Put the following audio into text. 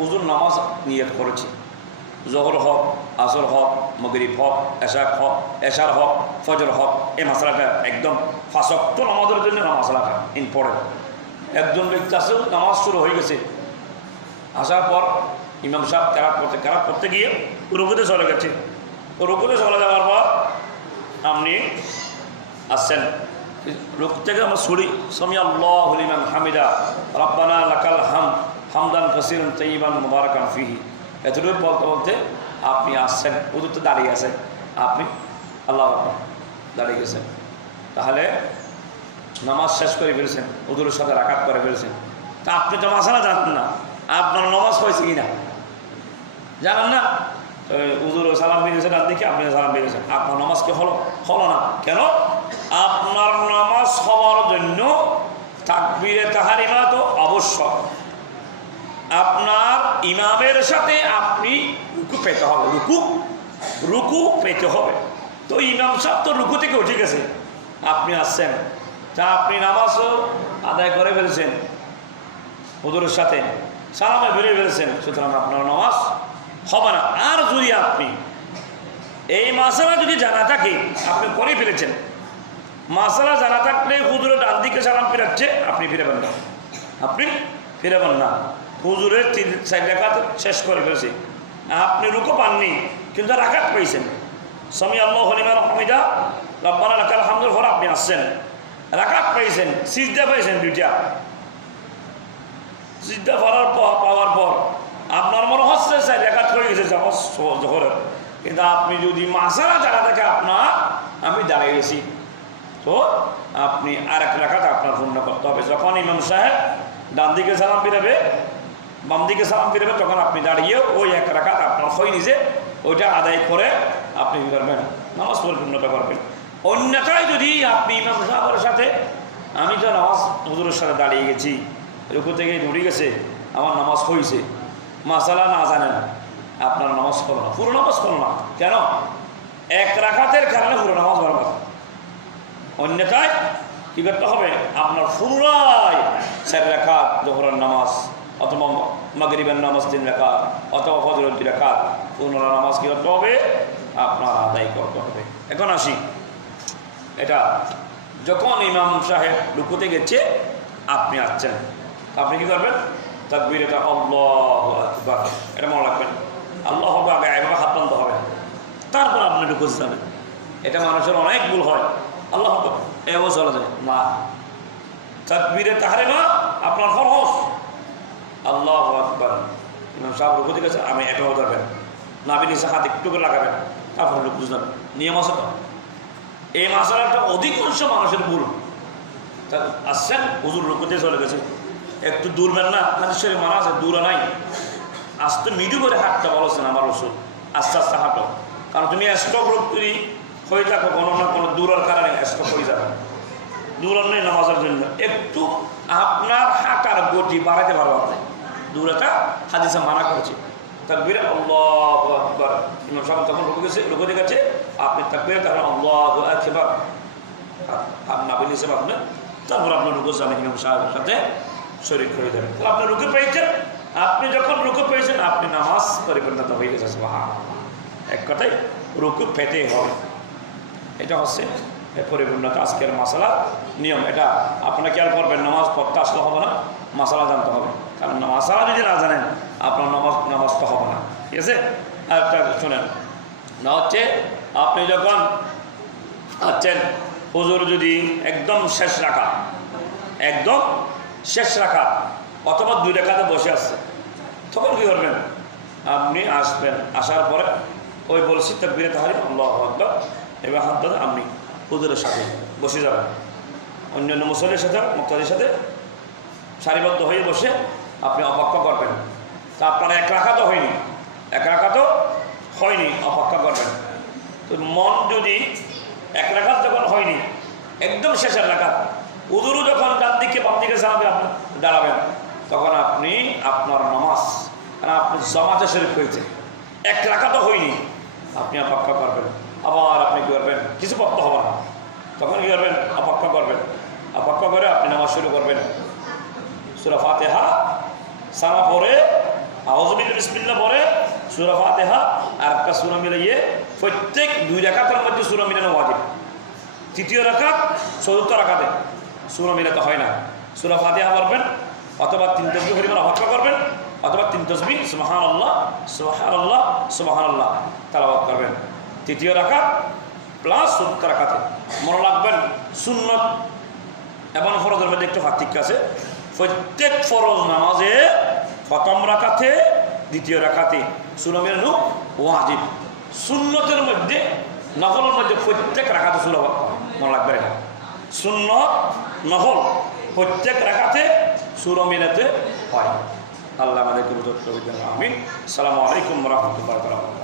উজুর নামাজ নিয়ত করেছি। জহর হক, আসর হক, মগরিব হক, এশাক হক, এশার হক, ফজর হক, এই মশলাটা একদম ফাঁসক্ত নামাজের জন্য না মশলাটা ইম্পর্টেন্ট একজন ব্যক্তি আছে, নামাজ শুরু হয়ে গেছে। আসার পর ইমাম সাহেব ক্যারাত করতে ক্যারাত করতে গিয়ে রুকুতে চলে গেছে। রুকুতে চলে যাওয়ার পর আপনি আসছেন। রুক থেকে আমরা শুনি সমি আল্লাহ হলিমান হামিদা, রব্বানা লাকাল হাম হামদান ফসিরন তৈবান মুবারকান ফিহি। এতটুকু বলতে বলতে আপনি আসছেন উদুর তো দাঁড়িয়ে আছেন। আপনি আল্লাহ দাঁড়িয়ে গেছেন। তাহলে নামাজ শেষ করে ফেলছেন, উদুরের সাথে রাকাত করে ফেলছেন। তা আপনি তো মাসালা জানেন না, আপনার নামাজ হয়েছে কি না জানেন না? উজুর সালাম বেরিয়েছে ডান দেখি আপনি সালাম বেরিয়েছেন আপনার নামাজ কি হলো? হলো না। কেন? আপনার নামাজ হওয়ার জন্য তাকবিরে তাহারিমা তো অবশ্যক। আপনার ইমামের সাথে আপনি রুকু পেতে হবে, রুকু রুকু পেতে হবে। তো ইমাম সাহেব তো রুকু থেকে উঠে গেছে। আপনি আসছেন। তা আপনি নামাজও আদায় করে ফেলছেন, হুজুরের সাথে সালামে বেরিয়ে ফেলছেন। সুতরাং আপনার নামাজ হবে না। আর যদি আপনি এই মাসালা যদি জানা থাকে, আপনি করে ফেলেছেন। মাসালা জানা থাকলে হুজুরের ডান দিকে সালাম ফিরাচ্ছে, আপনি ফিরাবেন না। আপনি ফিরাবেন না। হুজুরের তিন, চার রেখাত শেষ করে ফেলছে। আপনি রুকো পাননি, কিন্তু রাখাত পেয়েছেন স্বামী আল্লাহ হলিমান হমিদা রব্বানা রাখাল হামদুল ঘর আপনি আসছেন। রাখাত পেয়েছেন সিজদা পেয়েছেন দুইটা। সিজদা পড়ার পর, পাওয়ার পর, আপনার মনে হচ্ছে স্যার রেখাত হয়ে গেছে জহরের। কিন্তু আপনি যদি মাসালা জানা থাকে আপনার, আমি দাঁড়িয়ে গেছি। তো আপনি আর এক রাখাত আপনার পূর্ণ করতে হবে। যখন ইমাম সাহেব ডান দিকে সালাম ফিরাবে বাম দিকে সালাম ফিরাবে তখন আপনি দাঁড়িয়ে ওই এক রাখাত আপনার হয়ে নিজে ওইটা আদায় করে আপনি কী করবেন নামাজ পরিপূর্ণতা করবেন অন্যথায় যদি আপনি ইমাম সাহেবের সাথে, আমি তো নামাজ হুজুরের সাথে দাঁড়িয়ে গেছি, রুকু থেকে দৌড়ে গেছে, আমার নামাজ হয়েছে মাসালা না জানেন, আপনার নামাজ করো না। পুরো নামাজ করো না। কেন? এক রাখাতের কারণে পুরো নামাজ বরবাদ অন্যথায় কী করতে হবে? আপনার পুনরায় চার রেখাত জোহরের নামাজ অথবা মাগরিবের নামাজ তিন রেখাত অথবা ফজরের দুই রেখাত পুনরায় নামাজ কী করতে হবে? আপনার আদায় করতে হবে। এখন আসি। এটা যখন ইমাম সাহেব লুকুতে গেছে, আপনি আসছেন। আপনি কি করবেন? তাকবির এটা আল্লাহ আকবার। এটা মনে রাখবেন। আল্লাহ হবে আগে একবার হাত বান্ধ হবে। তারপর আপনি ঢুকুতে যাবেন। এটা মানুষের অনেক ভুল হয়। আল্লাহ এও চলে যায়। না। তাকবিরে তাহারে না আপনার ফরহস আল্লাহ আকবার। ইমাম সাহেব রুকুতে গেছে, আমি এটাও যাবেন। নাবি নিচে হাত একটু করে লাগাবেন, তারপর লোক বুঝলাম নিয়ম আছে তো? এই মাসালাটা অধিকাংশ মানুষের ভুল। আসছেন, হুজুর রুকুতে চলে গেছে। একটু দূরবেন না হাতের শরীর মারা আছে, দূরে নাই। আস্তে মৃদু করে হাঁটতে বলেছেন আমার ওষুধ আস্তে আস্তে হাঁটো। কারণ তুমি স্টক রোগ তৈরি হয়ে থাকো, কোনো না কোনো দূরের কারণে স্টক হয়ে যাবে। দূরের নেই নামাজের জন্য। একটু আপনার হাঁটার গতি বাড়াতে পারব আপনি। দূরেটা হাদিসে মানা করছে। তাকবির আল্লাহ আকবার। তখন রুকু গেছে আপনি তাকবির তাহলে আল্লাহ আপনার হিসেবে আপনি তারপর আপনার রুকু যাবেন ইমাম সাহেবের সাথে শরীর করে যাবেন তাহলে আপনি রুকু পেয়েছেন, আপনি যখন রুকু পেয়েছেন, আপনি নামাজ পরিপূর্ণত হয়ে গেছে এক কথায়, রুকু পেতেই হবে। এটা হচ্ছে পরিপূর্ণতা, আজকের মশলা নিয়ম। এটা আপনারা খেয়াল করবেন, নামাজ পড়তে আসলে হবে না, মশলা জানতে হবে। কারণ নামাজ মশলা যদি না জানেন, আপনার নামাজ নামাজ তো হবে না। ঠিক আছে? আর একটা শোনেন। না হচ্ছে, আপনি যখন আছেন, হুজুর যদি একদম শেষ রাখা একদম শেষ রাখা অথবা দুই রেখাতে বসে আসছে তখন কী করবেন? আপনি আসবেন, আসার পরে ওই বলছি, তাকবিরে তাহারি আল্লাহ এবার হাত ধরে আপনি হুজুরের সাথে বসে যাবেন। অন্যান্য মুসলের সাথে, মুক্তাদের সাথে সারিবদ্ধ হয়ে বসে আপনি অপেক্ষা করবেন। তা আপনার এক রাখা তো হয়নি। এক রাখা তো হয়নি, অপেক্ষা করবেন। তো মন যদি এক রাখাত যখন হয়নি, একদম শেষের রাখাত, উদুরু যখন ডান দিকে, বাম দিকে জানাবে আপনি, দাঁড়াবেন, তখন আপনি আপনার নামাজ কারণ আপনি জমাতে শরীফ হয়েছে এক রাখা তো হয়নি, আপনি অপেক্ষা করবেন। আবার আপনি কী করবেন? কিছু পড়তে হবে না। তখন কী করবেন? অপেক্ষা করবেন। অপেক্ষা করে আপনি নামাজ শুরু করবেন। সুরা ফাতেহা সারা পরে আউজবিল বিসমিল্লাহ পরে সুরা ফাতেহা আর একটা সুরা মিলাইয়ে প্রত্যেক দুই রাকাতের মধ্যে সুরা মিলানো ওয়াজিব। তৃতীয় রাকাত, চতুর্থ রাকাতে সুরা মিলাতে হয় না। সুরা ফাতেহা পড়বেন, অথবা তিন তসবি পরিমাণ হত্যা করবেন, অথবা তিন তসবি সুবাহান আল্লাহ সুবাহান আল্লাহ সুবাহান আল্লাহ তালাবাদ করবেন। তৃতীয় রাকাত প্লাস চতুর্থ রাকাতে মনে রাখবেন, সুন্নত এবং ফরজের মধ্যে একটু পার্থক্য আছে। প্রত্যেক ফরজ নামাজে প্রথম রাখাতে, দ্বিতীয় রাখাতে সুলমের নু ওয়াজিব। সুন্নতের মধ্যে, নফলের মধ্যে প্রত্যেক রাখাতে সুলভ মনে রাখবে এটা সুন্নত, নফল প্রত্যেক রাখাতে সুরমিনাতে হয়। আল্লাহ আমাদেরকে আমিন। সালামু আলাইকুম রহমতুল্লাহ